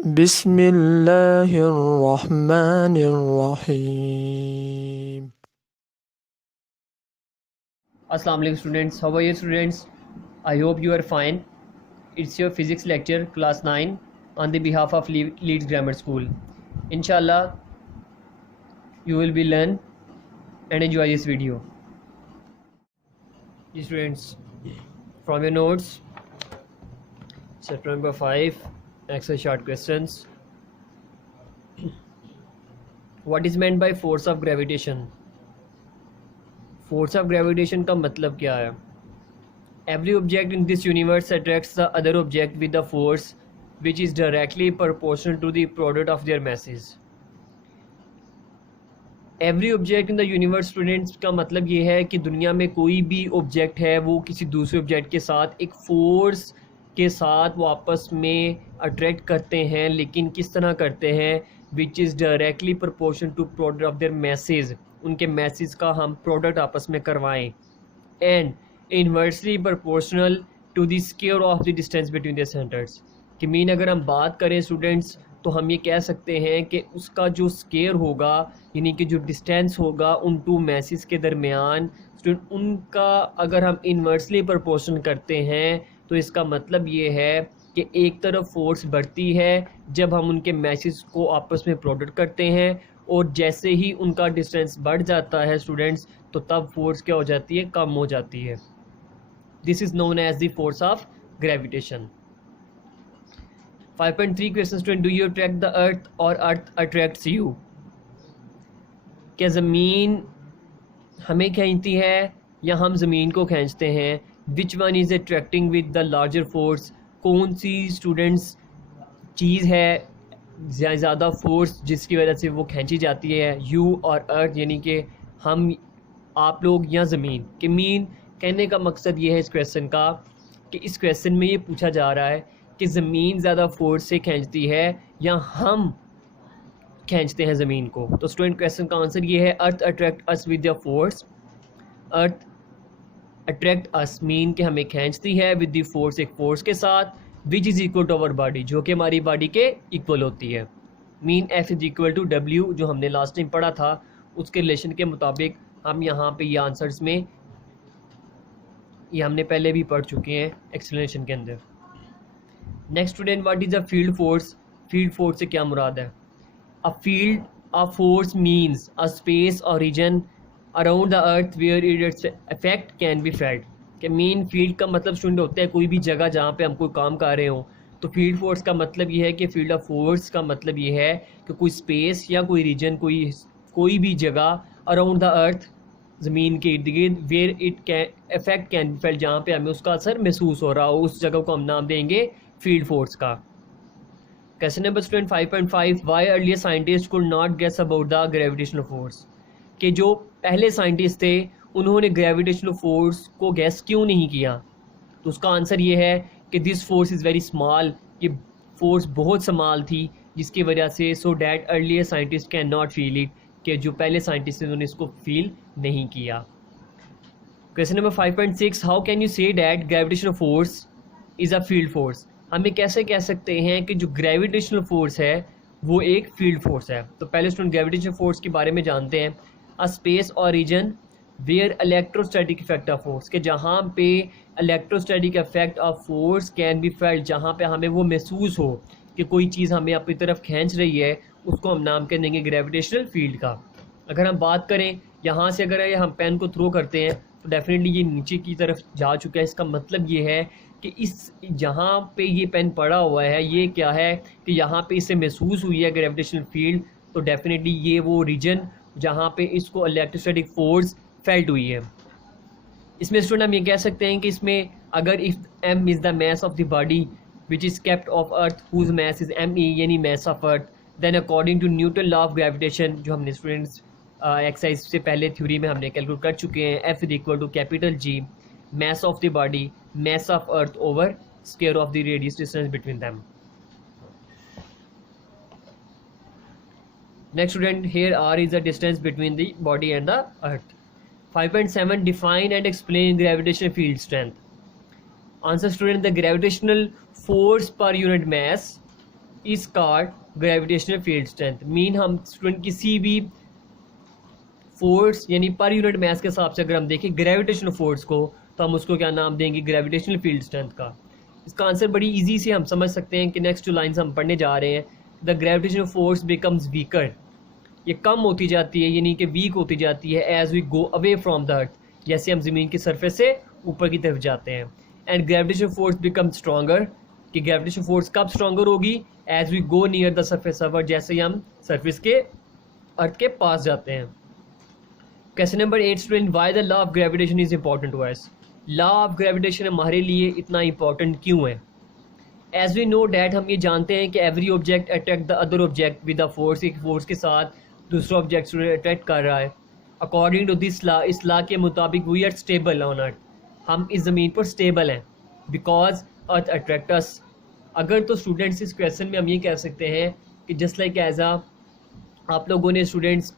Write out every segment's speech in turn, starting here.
बिस्मिल्लाहिर्रहमानिर्रहीम। Assalamu alaikum students, how are you students? I hope you are fine. It's your physics lecture class 9 on the behalf of Leeds Grammar School. Inshallah you will be learn and enjoy this video. Dear students, from your notes, chapter number 5, exercise short questions. What is meant by force of gravitation? Force of gravitation का मतलब क्या है? Every object in this universe attracts the other object with the force which is directly proportional to the product of their masses. Every object in the universe students का मतलब ये है कि दुनिया में कोई भी ऑब्जेक्ट है वो किसी दूसरे ऑब्जेक्ट के साथ एक फोर्स के साथ वो आपस में अट्रैक्ट करते हैं, लेकिन किस तरह करते हैं? Which is directly proportional to product of their masses, उनके मैसेज का हम प्रोडक्ट आपस में करवाएं। And inversely proportional to the square of the distance between the centres. कि मीन अगर हम बात करें स्टूडेंट्स तो हम ये कह सकते हैं कि उसका जो स्क्वायर होगा यानी कि जो डिस्टेंस होगा उन टू मैसेज के दरमियान स्टूडेंट उनका अगर हम इन्वर्सली प्रोपोर्शन करते हैं तो इसका मतलब ये है कि एक तरफ फोर्स बढ़ती है जब हम उनके मैसेज को आपस में प्रोडक्ट करते हैं, और जैसे ही उनका डिस्टेंस बढ़ जाता है स्टूडेंट्स तो तब फोर्स क्या हो जाती है? कम हो जाती है। This is known as the force of gravitation. 5.3 question student, do you attract the earth और अर्थ अट्रैक्ट्स यू? क्या ज़मीन हमें खींचती है या हम ज़मीन को खींचते हैं? Which one is attracting with the larger force? कौन सी स्टूडेंट्स चीज़ है ज़्यादा फोर्स जिसकी वजह से वो खींची जाती है? यू और अर्थ, यानी कि हम, आप लोग या ज़मीन। कि मीन कहने का मकसद ये है इस क्वेश्चन का कि इस क्वेश्चन में ये पूछा जा रहा है कि ज़मीन ज़्यादा फोर्स से खींचती है या हम खींचते हैं ज़मीन को। तो स्टूडेंट क्वेश्चन का आंसर ये है earth attract us with the force. Earth attract us mean कि हमें खींचती है विद द फोर्स, एक फोर्स के साथ, which is equal to our body, जो कि हमारी बॉडी के इक्वल होती है। Mean F is equal to W, जो हमने लास्ट टाइम पढ़ा था उसके रिलेशन के मुताबिक हम यहाँ पे ये आंसर्स में ये हमने पहले भी पढ़ चुके हैं एक्सप्लेनेशन के अंदर। Next student, what is a field force? Field force से क्या मुराद है? A field of force means a space और region around the earth where its effect can be felt. कि मेन फील्ड का मतलब स्टूडेंट होता है कोई भी जगह जहाँ पे हम कोई काम कर रहे हो। तो फील्ड फोर्स का मतलब ये है कि फील्ड ऑफ फोर्स का मतलब ये है कि कोई स्पेस या कोई रीजन, कोई भी जगह अराउंड द अर्थ, ज़मीन के इर्द गिर्द, where it can effect can be felt, जहाँ पे हमें उसका असर महसूस हो रहा हो, उस जगह को हम नाम देंगे फील्ड फोर्स का। Question number student 5.5, why earlier scientist could not guess about the gravitational force? कि जो पहले साइंटिस्ट थे उन्होंने ग्रेविटेशनल फोर्स को गैस क्यों नहीं किया? तो उसका आंसर ये है कि this force is very small, ये फोर्स बहुत स्मॉल थी जिसकी वजह से so that earlier scientist can not feel it, कि जो पहले साइंटिस्ट थे उन्होंने इसको फील नहीं किया। Question number 5.6, how can you say that gravitational force is a field force? हमें कैसे कह सकते हैं कि जो ग्रेविटेशनल फोर्स है वो एक फील्ड फोर्स है? तो पहले स्टूडेंट ग्रेविटेशनल फोर्स के बारे में जानते हैं। अ स्पेस और region where electrostatic effect of force, के जहाँ पे electrostatic effect of force can be felt, जहाँ पे हमें वो महसूस हो कि कोई चीज़ हमें अपनी तरफ खींच रही है, उसको हम नाम कर देंगे ग्रेविटेशनल फील्ड का। अगर हम बात करें यहाँ से, अगर ये हम पेन को थ्रो करते हैं तो डेफिनेटली ये नीचे की तरफ जा चुका है। इसका मतलब ये है कि इस जहाँ पे ये पेन पड़ा हुआ है ये क्या है कि यहाँ पे इसे महसूस हुई है ग्रेविटेशनल फील्ड, तो डेफिनेटली ये वो रीजन जहाँ पे इसको इलेक्ट्रोस्टैटिक फोर्स फेल्ट हुई है। इसमें स्टूडेंट हम ये कह सकते हैं कि इसमें अगर if m is the mass of the body which is kept of earth whose mass is me, यानी mass of earth, then according to Newton law of gravitation, जो हमने स्टूडेंट्स एक्सरसाइज से पहले थ्योरी में हमने कैलकुलेट कर चुके हैं, F is equal to capital G mass of the body mass of earth over square of the radius distance between them. Next student, here r is the distance between the body and the earth. 5.7, define and explain gravitational field strength. Answer student, the gravitational force per unit mass is called gravitational field strength. Mean हम student किसी भी force यानी per unit mass के हिसाब से अगर हम देखें ग्रेविटेशनल फोर्स को, तो हम उसको क्या नाम देंगे, ग्रेविटेशनल फील्ड स्ट्रेंथ का। इसका आंसर बड़ी इजी से हम समझ सकते हैं कि नेक्स्ट 2 लाइन्स हम पढ़ने जा रहे हैं। The gravitational force becomes weaker, ये कम होती जाती है यानी कि वीक होती जाती है as we go away from the earth, जैसे हम ज़मीन की सरफेस से ऊपर की तरफ जाते हैं। And gravitational force become stronger, कि ग्रेविटेशनल फोर्स कब स्ट्रॉन्गर होगी, as we go near the surface of earth, जैसे ही हम सरफेस के अर्थ के पास जाते हैं। Question number 8 student, why the law of gravitation is important to us. Law of gravitation हमारे लिए इतना इंपॉर्टेंट क्यों है। एज वी नो डैट, हम ये जानते हैं कि every object attract the other object with the force, एक फोर्स के साथ दूसरा ऑब्जेक्ट अट्रैक्ट कर रहा है। अकॉर्डिंग टू दिस लॉ, इस लॉ के मुताबिक we are stable on earth, हम इस ज़मीन पर स्टेबल हैं बिकॉज अर्थ अट्रैक्ट अस। अगर तो स्टूडेंट्स इस क्वेश्चन में हम ये कह सकते हैं कि जस्ट लाइक एज आप लोगों ने स्टूडेंट्स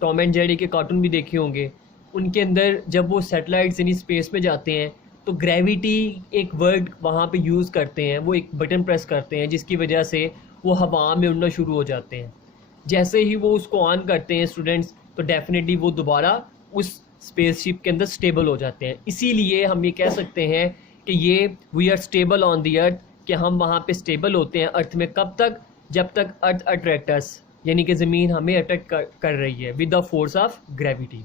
टॉम एंड जेरी के कार्टून भी देखे होंगे, उनके अंदर जब वो सैटेलाइट्स यानी स्पेस में जाते हैं तो ग्रेविटी एक वर्ड वहाँ पे यूज़ करते हैं, वो एक बटन प्रेस करते हैं जिसकी वजह से वो हवा में उड़ना शुरू हो जाते हैं। जैसे ही वो उसको ऑन करते हैं स्टूडेंट्स, तो डेफिनेटली वो दोबारा उस स्पेसशिप के अंदर स्टेबल हो जाते हैं। इसीलिए हम ये कह सकते हैं कि ये we are stable on the earth, कि हम वहाँ पे स्टेबल होते हैं अर्थ में। कब तक, जब तक अर्थ अट्रैक्टस यानी कि ज़मीन हमें अट्रैक्ट कर रही है with the force of gravity.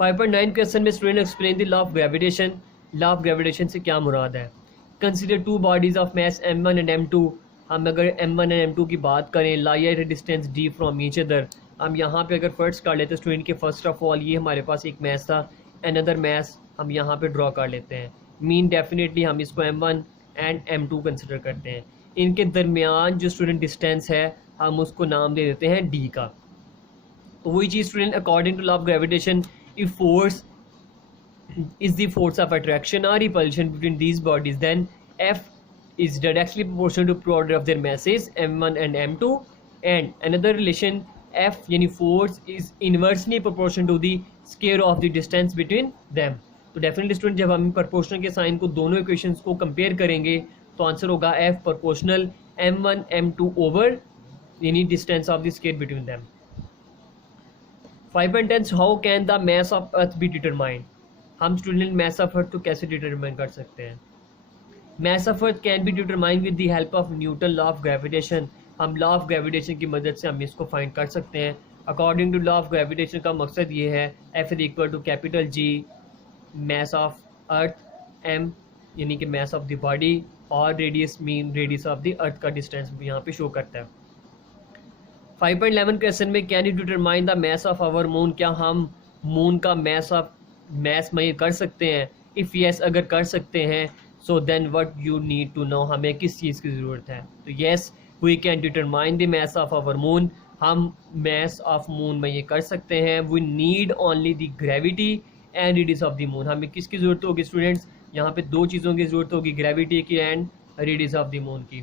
5.9 question में student explain the law of gravitation. Law of gravitation से क्या मुराद है। Consider 2 bodies of mass m1 and m2। हम अगर m1 एंड m2 की बात करें, lie at distance d from each other. हम यहाँ पे अगर फर्स्ट कर लेते हैं स्टूडेंट के, फर्स्ट ऑफ ऑल ये हमारे पास एक मैस था, अनदर मैस हम यहाँ पे ड्रॉ कर लेते हैं। मीन डेफिनेटली हम इसको m1 एंड m2 कंसिडर करते हैं। इनके दरमियान जो स्टूडेंट डिस्टेंस है हम उसको नाम दे देते हैं d का। तो वही चीज़ student, according to law of gravitation, if force is the force of attraction or repulsion between these bodies, then F is directly proportional to product of their masses m1 and m2, and another relation F यानी force is inversely proportional to the square of the distance between them। तो definitely student जब हम proportional के sign को दोनों equations को compare करेंगे तो आंसर होगा F proportional m1 m2 over यानी distance of the square between them. 5.10 how can the mass of earth be determined. हम स्टूडेंट मास ऑफ अर्थ को कैसे डिटरमाइन कर सकते हैं। Mass of earth can be determined with the help of Newton law of gravitation. हम law of gravitation की मदद से हम इसको फाइंड कर सकते हैं। According to law of gravitation का मकसद ये है F is equal to capital G mass of earth, M यानी कि मास ऑफ द बॉडी, और radius mean radius of the earth का डिस्टेंस भी यहाँ पे शो करता है। 5.11 क्वेश्चन में can you determine the mass of our moon. क्या हम मून का मास मेजर कर सकते हैं। इफ़ यस अगर कर सकते हैं, so then what you need to know, हमें किस चीज़ की ज़रूरत है। तो yes we can determine the mass of our moon, हम मास ऑफ मून मेजर कर सकते हैं। We need only the gravity and radius of the moon. हमें किसकी ज़रूरत होगी स्टूडेंट्स, यहाँ पे 2 चीज़ों की ज़रूरत होगी, ग्रेविटी की and radius of the moon की।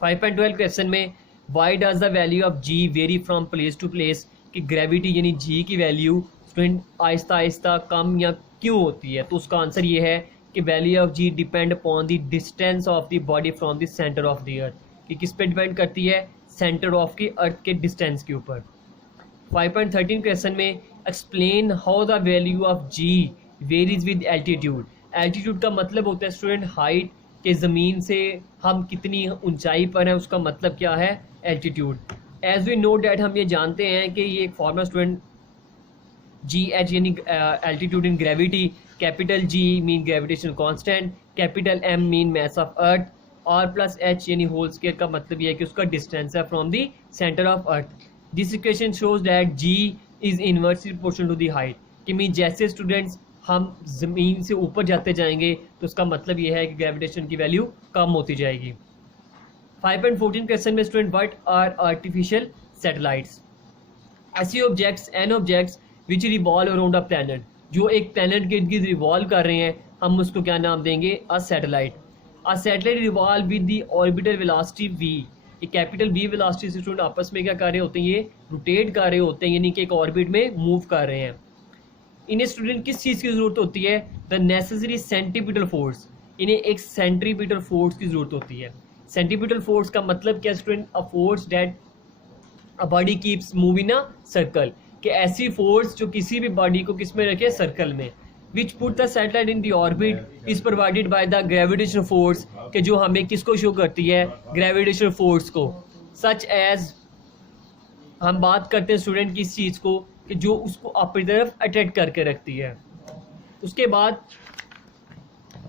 5.12 क्वेश्चन में why does the value of G vary from place to place, कि ग्रेविटी यानी G की वैल्यू स्टूडेंट आहिस्ता आहिस्ता कम या क्यों होती है। तो उसका आंसर ये है कि value of G depend upon the distance of the body from the centre of the earth, कि किस पे डिपेंड करती है, सेंटर ऑफ की अर्थ के डिस्टेंस के ऊपर। 5.13 क्वेश्चन में explain how the value of G varies with altitude. Altitude का मतलब होता है स्टूडेंट हाइट, के ज़मीन से हम कितनी ऊंचाई पर हैं उसका मतलब क्या है, altitude. As we know that, हम ये जानते हैं कि ये एक फॉर्मूला स्टूडेंट GH यानी altitude in gravity, capital G mean gravitation constant, capital M mean mass of earth, और प्लस H यानी होल स्क्वायर का मतलब ये है कि उसका डिस्टेंस है from the centre of earth. This equation shows that G is inversely proportional to the height, कि मीन जैसे स्टूडेंट्स हम ज़मीन से ऊपर जाते जाएंगे तो उसका मतलब ये है कि ग्रेविटेशन की वैल्यू कम होती जाएगी। 5.14 क्वेश्चन में student what are artificial satellites. ऐसे objects an objects which revolve around a planet, जो एक प्लैनेट के इर्द गिर्द रिवॉल्व कर रहे हैं, हम उसको क्या नाम देंगे, a satellite. A satellite revolve with the orbital velocity v। ये कैपिटल V वेलोसिटी से स्टूडेंट आपस में क्या कर रहे होते हैं, ये रोटेट कर रहे होते हैं, यानी कि एक ऑर्बिट में मूव कर रहे हैं। इन्हें स्टूडेंट किस चीज़ की ज़रूरत होती है, द नेसेसरी सेंट्रीपिटल फोर्स। इन्हें एक सेंट्रीपिटल फोर्स की ज़रूरत होती है। सेंटीपिटल फोर्स का मतलब क्या student? A force that a body keeps moving a circle, कि ऐसी फोर्स जो किसी भी बॉडी को किस में रखे? सर्कल में। Which put the satellite in the orbit is provided by the gravitational force, कि जो हमें किसको शो करती है? ग्रेविटेशनल फोर्स को। सच एज, हम बात करते हैं स्टूडेंट की इस चीज़ को कि जो उसको अपनी तरफ अट्रैक्ट करके रखती है। उसके बाद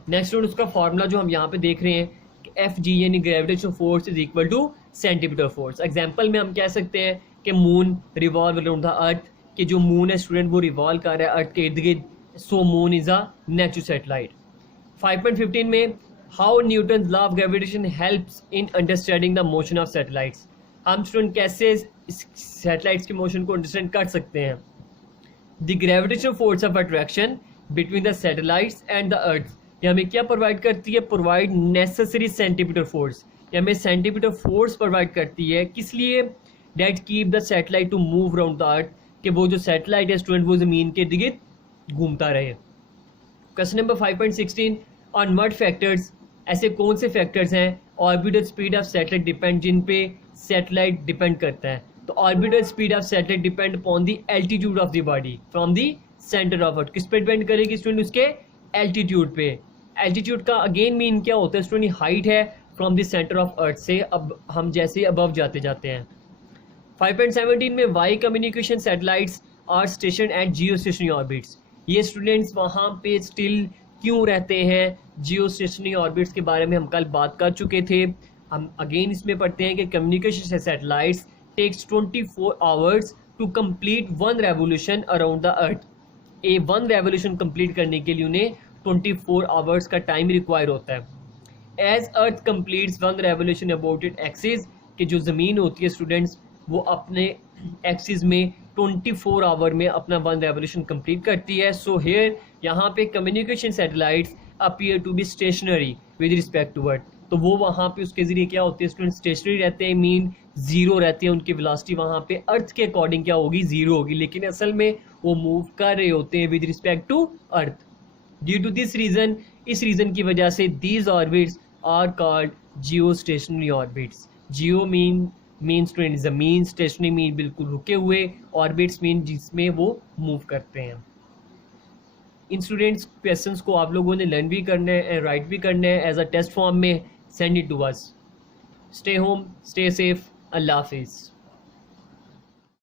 नेक्स्ट उसका फॉर्मूला जो हम यहाँ पे देख रहे हैं कि एफ जी यानी gravitational force is equal two centimetre force. Example में हम कह सकते हैं कि moon revolve around the earth, कि जो मून है स्टूडेंट वो रिवॉल्व कर रहा है अर्थ के इर्द गिर्द, so moon is a natural satellite. 5.15 में how Newton law of gravitation helps in understanding the motion of satellites. हम स्टूडेंट कैसे सैटेलाइट्स के मोशन को अंडरस्टैंड कर सकते हैं? The gravitational force of attraction between the satellites and the earth, ये हमें क्या प्रोवाइड करती है? प्रोवाइड नेसेसरी सेंटीमीटर फोर्स, ये हमें सेंटीमीटर फोर्स प्रोवाइड करती है। किस लिए? That keep the satellite to move around the earth, कि वो जो सैटेलाइट है स्टूडेंट वो जमीन के इर्द गिर्द घूमता रहे। Question number 5.16 on what factors, ऐसे कौन से फैक्टर्स हैं orbital speed of satellite depend, जिन पे सैटेलाइट डिपेंड करता है? तो orbital speed of satellite depend upon the altitude of the body from the centre of earth. किस पे डिपेंड करेगी स्टूडेंट? उसके एल्टीट्यूड पे। एल्टीट्यूड का अगेन मीन क्या होता है स्टूडेंट? हाइट है फ्रॉम द सेंटर ऑफ अर्थ से, अब हम जैसे अबव जाते जाते हैं। 5.17 में why communication satellites are station at geo stationary orbits, ये स्टूडेंट्स वहाँ पे स्टिल क्यों रहते हैं? जियो स्टेशनरी ऑर्बिट्स के बारे में हम कल बात कर चुके थे। हम अगेन इसमें पढ़ते हैं कि communication satellites takes 24 hours to complete one revolution around the earth. A one revolution complete करने के लिए उन्हें 24 आवर्स का टाइम रिक्वायर होता है। As earth completes one revolution about it axis, कि जो ज़मीन होती है स्टूडेंट्स वो अपने एक्सिस में 24 आवर में अपना वन रेवोल्यूशन कंप्लीट करती है। सो हेयर यहाँ पे communication satellites appear to be stationary with respect to earth, तो वो वहाँ पे उसके ज़रिए क्या होते हैं स्टूडेंट? स्टेशनरी रहते हैं, मीन जीरो रहती है उनकी वेलोसिटी वहाँ पे अर्थ के अकॉर्डिंग क्या होगी? जीरो होगी, लेकिन असल में वो मूव कर रहे होते हैं with respect to earth. Due to this reason, इस रीजन की वजह से these orbits are called geo stationary orbits. Geo mean student जमीन, स्टेशनरी मीन बिल्कुल रुके हुए, ऑर्बिट्स मीन जिसमें वो मूव करते हैं। इन स्टूडेंट्स क्वेश्चंस को आप लोगों ने लर्न भी करना है, राइट भी करना है एज अ टेस्ट फॉर्म में। Send it to us. Stay home, stay safe, अल्लाह हाफिज़।